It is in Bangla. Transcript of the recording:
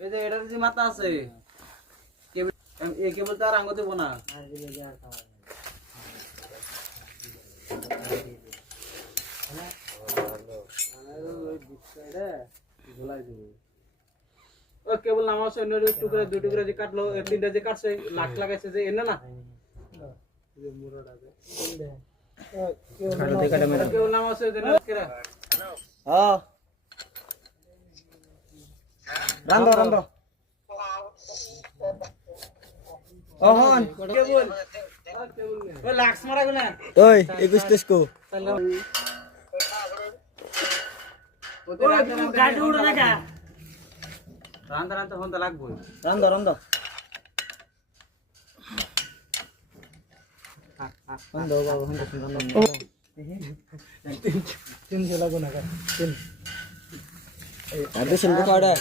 এই যে এটার যে মাথা আছে কেবল এই কেবল তার আঙ্গ দেব না ও কেবল নামাজ অন্য টুকরা দুই টুকরা যে কাটলো তিনটা যে কাটছে লাখ লাগাইছে যে এনে না কেবল নামাজ কেরা হ্যাঁ রান্দো রান্দো ওহন কেবল ও লাক্স মারা গো না ওই 21 কো গাড়ি উড়ে না কা রান্দা রান্দা ফোন তো লাগবো রান্দো রান্দো রান্দো বাবা রান্দো তিন লাগো না তিন আর বেশি কোড়া